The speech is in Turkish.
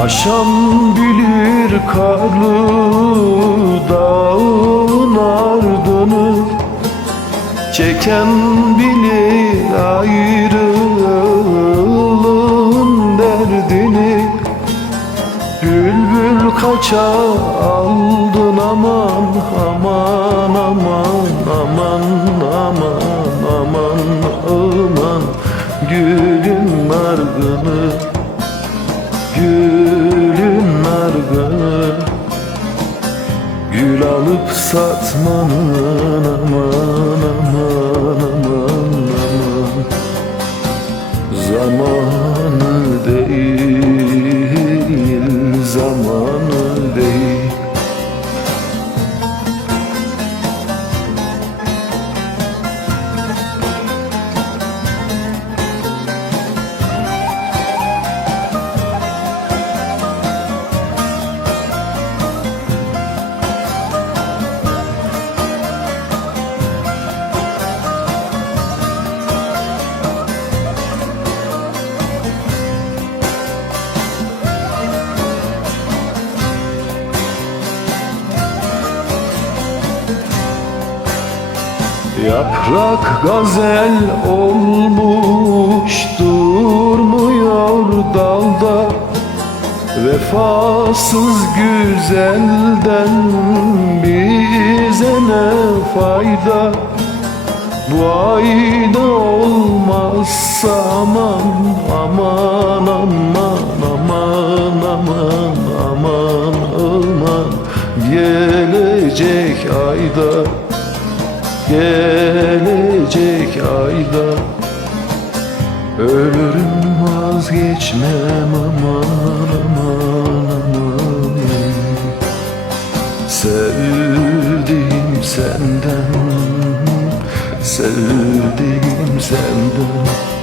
Aşan bilir karlı dağın ardını Çeken bilir ayrılığın derdini. Bülbül kaça aldın aman aman aman aman alıp satmanın aman aman aman aman Zamanı Yaprak gazel olmuş durmuyor dalda? Vefasız güzelden bize ne fayda? Bu ayda olmazsa aman aman aman aman aman aman aman. Gelecek ayda gelecek ayda Ölürüm vazgeçmem aman aman aman. Sevdiğim senden Sevdiğim senden